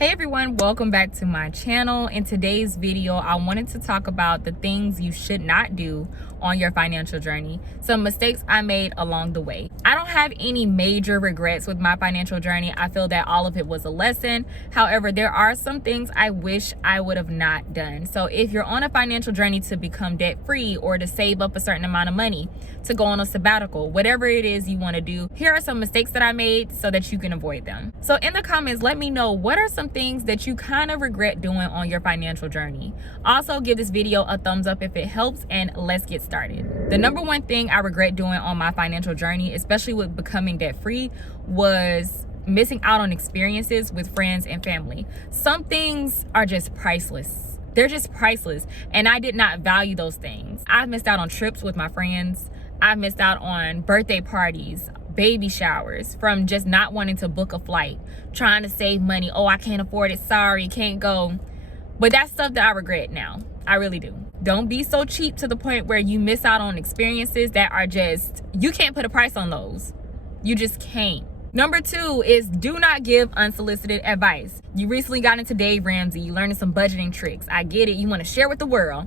Hey everyone, welcome back to my channel. In today's video, I wanted to talk about the things you should not do on your financial journey, some mistakes I made along the way. I don't have any major regrets with my financial journey. I feel that all of it was a lesson. However, there are some things I wish I would have not done. So if you're on a financial journey to become debt free or to save up a certain amount of money, to go on a sabbatical, whatever it is you want to do, here are some mistakes that I made so that you can avoid them. So in the comments, let me know what are some things that you kind of regret doing on your financial journey. Also, give this video a thumbs up if it helps, and let's get started. The number one thing I regret doing on my financial journey, especially with becoming debt free, was missing out on experiences with friends and family. Some things are just priceless. They're just priceless, and I did not value those things. I've missed out on trips with my friends. I've missed out on birthday parties, baby showers, from just not wanting to book a flight, trying to save money. Oh, I can't afford it. Sorry, can't go. But that's stuff that I regret now. I really do. Don't be so cheap to the point where you miss out on experiences that are just, you can't put a price on those. You just can't. Number two is do not give unsolicited advice. You recently got into Dave Ramsey. You learning some budgeting tricks. I get it. You want to share with the world.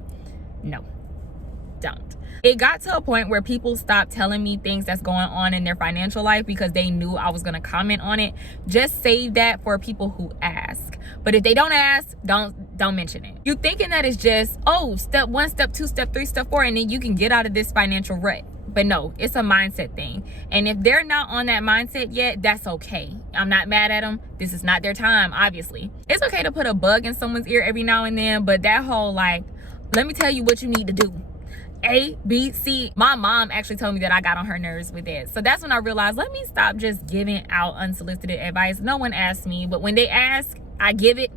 No, don't. It got to a point where people stopped telling me things that's going on in their financial life because they knew I was going to comment on it. Just save that for people who ask. But if they don't ask, don't mention it. You thinking that it's just, oh, step 1, step 2, step 3, step 4, and then you can get out of this financial rut. But no, it's a mindset thing. And if they're not on that mindset yet, that's okay. I'm not mad at them. This is not their time, obviously. It's okay to put a bug in someone's ear every now and then, but that whole like, let me tell you what you need to do. A, B, C. My mom actually told me that I got on her nerves with it. So that's when I realized, let me stop just giving out unsolicited advice. No one asked me, but when they ask, I give it.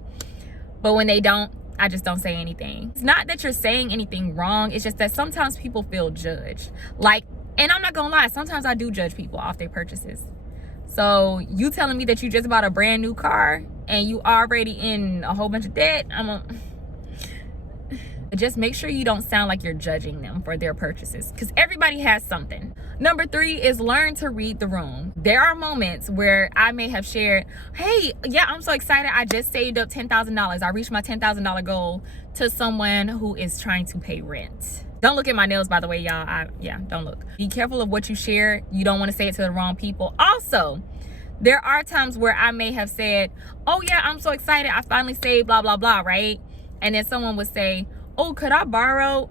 But when they don't, I just don't say anything. It's not that you're saying anything wrong. It's just that sometimes people feel judged. Like, and I'm not gonna lie, sometimes I do judge people off their purchases. So you telling me that you just bought a brand new car and you already in a whole bunch of debt, just make sure you don't sound like you're judging them for their purchases, because everybody has something. Number 3 is learn to read the room. There are moments where I may have shared, hey, yeah, I'm so excited. I just saved up $10,000. I reached my $10,000 goal, to someone who is trying to pay rent. Don't look at my nails, by the way, y'all. Yeah, don't look. Be careful of what you share. You don't want to say it to the wrong people. Also, there are times where I may have said, oh yeah, I'm so excited. I finally saved blah, blah, blah, right? And then someone would say, oh, could I borrow?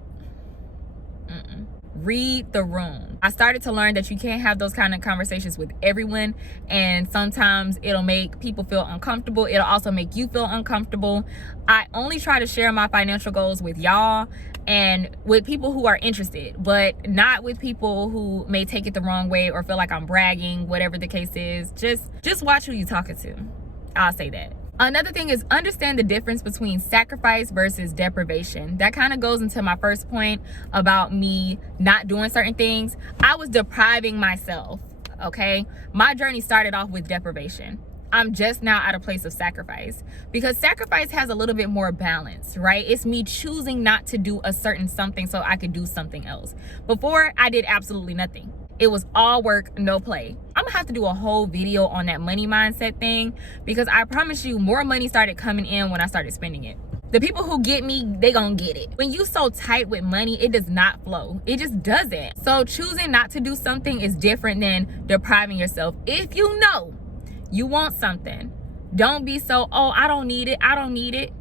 Read the room. I started to learn that you can't have those kind of conversations with everyone, and sometimes it'll make people feel uncomfortable. It'll also make you feel uncomfortable. I only try to share my financial goals with y'all and with people who are interested, but not with people who may take it the wrong way or feel like I'm bragging, whatever the case is. Just watch who you're talking to. I'll say that. Another thing is understand the difference between sacrifice versus deprivation. That kind of goes into my first point about me not doing certain things. I was depriving myself, okay? My journey started off with deprivation. I'm just now at a place of sacrifice, because sacrifice has a little bit more balance, right? It's me choosing not to do a certain something so I could do something else. Before, I did absolutely nothing. It was all work, no play. I'm gonna have to do a whole video on that money mindset thing, because I promise you more money started coming in when I started spending it. The people who get me, they gonna get it. When you so tight with money, it does not flow. It just doesn't. So choosing not to do something is different than depriving yourself. If you know you want something, don't be so, oh, I don't need it, I don't need it.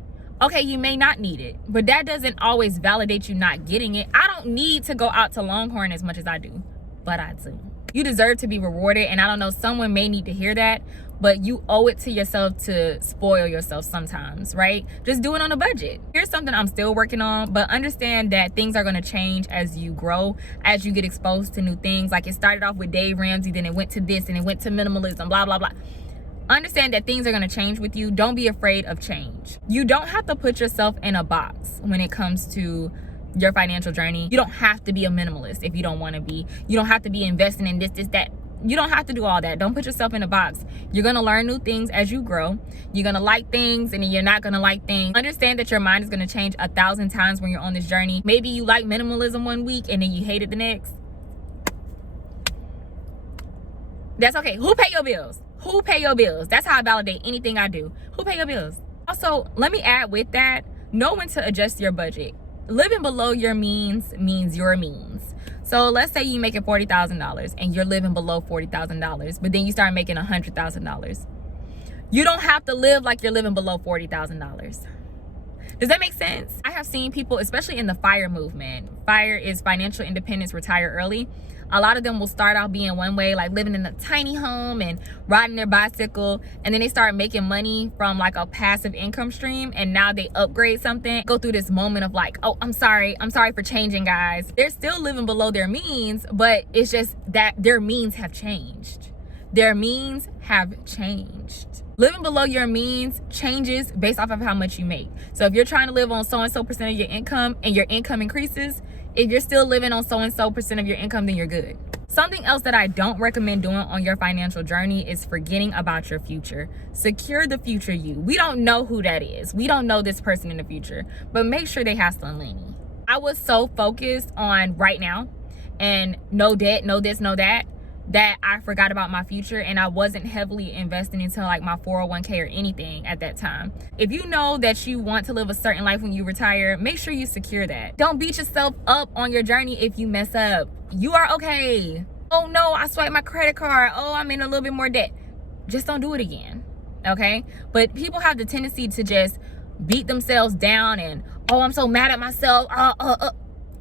Okay, you may not need it, but that doesn't always validate you not getting it. I don't need to go out to Longhorn as much as I do, but I do. You deserve to be rewarded, and I don't know, someone may need to hear that, but you owe it to yourself to spoil yourself sometimes, right? Just do it on a budget. Here's something I'm still working on, but understand that things are gonna change as you grow, as you get exposed to new things. Like, it started off with Dave Ramsey, then it went to this, and it went to minimalism, blah, blah, blah. Understand that things are gonna change with you. Don't be afraid of change. You don't have to put yourself in a box when it comes to your financial journey. You don't have to be a minimalist if you don't want to be. You don't have to be investing in this, that. You don't have to do all that. Don't put yourself in a box. You're going to learn new things as you grow. You're going to like things, and then you're not going to like things. Understand that your mind is going to change 1,000 times when you're on this journey. Maybe you like minimalism one week and then you hate it the next. That's okay. Who pay your bills? Who pay your bills? That's how I validate anything I do. Who pay your bills? Also, let me add with that, know when to adjust your budget. Living below your means your means. So let's say you making $40,000 and you're living below $40,000, but then you start making $100,000. You don't have to live like you're living below $40,000. Does that make sense? I have seen people, especially in the FIRE movement. FIRE is financial independence, retire early. A lot of them will start out being one way, like living in a tiny home and riding their bicycle, and then they start making money from like a passive income stream, and now they upgrade something, go through this moment of like, oh, I'm sorry for changing, guys. They're still living below their means, but it's just that their means have changed. Their means have changed. Living below your means changes based off of how much you make. So if you're trying to live on so-and-so percent of your income and your income increases, if you're still living on so-and-so percent of your income, then you're good. Something else that I don't recommend doing on your financial journey is forgetting about your future. Secure the future you. We don't know who that is. We don't know this person in the future, but make sure they have some money. I was so focused on right now and no debt, no this, no that I forgot about my future, and I wasn't heavily investing into like my 401k or anything at that time. If you know that you want to live a certain life when you retire, make sure you secure that. Don't beat yourself up on your journey if you mess up. You are okay. Oh no, I swiped my credit card. Oh, I'm in a little bit more debt. Just don't do it again, okay? But people have the tendency to just beat themselves down and, oh, I'm so mad at myself.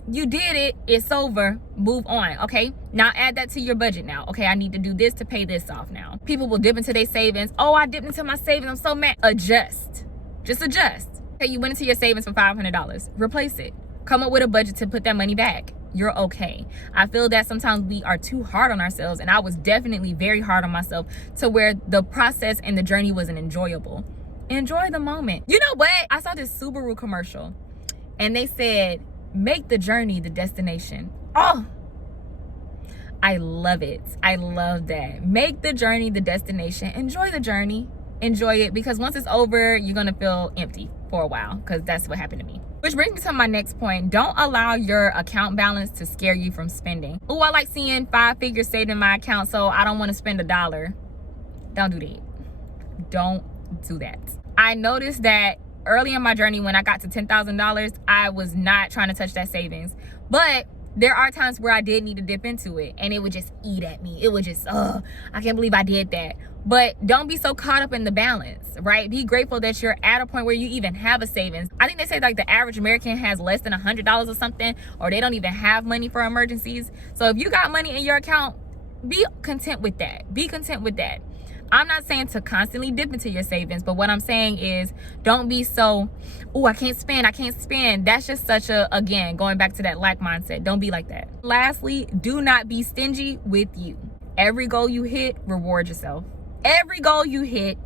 You did it. It's over. Move on. Okay. Now add that to your budget now. Okay. I need to do this to pay this off now. People will dip into their savings. Oh, I dipped into my savings. I'm so mad. Adjust. Just adjust. Okay. You went into your savings for $500. Replace it. Come up with a budget to put that money back. You're okay. I feel that sometimes we are too hard on ourselves. And I was definitely very hard on myself to where the process and the journey wasn't enjoyable. Enjoy the moment. You know what? I saw this Subaru commercial and they said, make the journey the destination. Oh, I love it. I love that. Make the journey the destination. Enjoy the journey. Enjoy it, because once it's over, you're going to feel empty for a while, because that's what happened to me. Which brings me to my next point. Don't allow your account balance to scare you from spending. Oh, I like seeing 5 figures saved in my account, so I don't want to spend $1. Don't do that. Don't do that. I noticed that early in my journey, when I got to $10,000, I was not trying to touch that savings. But there are times where I did need to dip into it, and it would just eat at me. It would just, I can't believe I did that. But don't be so caught up in the balance, right? Be grateful that you're at a point where you even have a savings. I think they say like the average American has less than $100 or something, or they don't even have money for emergencies. So if you got money in your account, be content with that. Be content with that. I'm not saying to constantly dip into your savings, but what I'm saying is don't be so, oh, I can't spend. That's just such a, again, going back to that lack mindset. Don't be like that. Lastly, do not be stingy with you. Every goal you hit, reward yourself. Every goal you hit,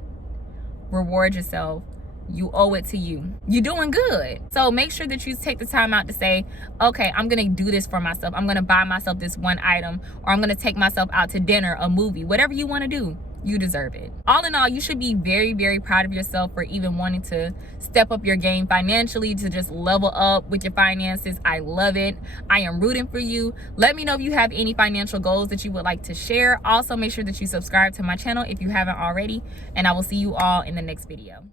reward yourself. You owe it to you. You're doing good. So make sure that you take the time out to say, okay, I'm going to do this for myself. I'm going to buy myself this one item, or I'm going to take myself out to dinner, a movie, whatever you want to do. You deserve it. All in all, you should be very, very proud of yourself for even wanting to step up your game financially, to just level up with your finances. I love it. I am rooting for you. Let me know if you have any financial goals that you would like to share. Also, make sure that you subscribe to my channel if you haven't already, and I will see you all in the next video.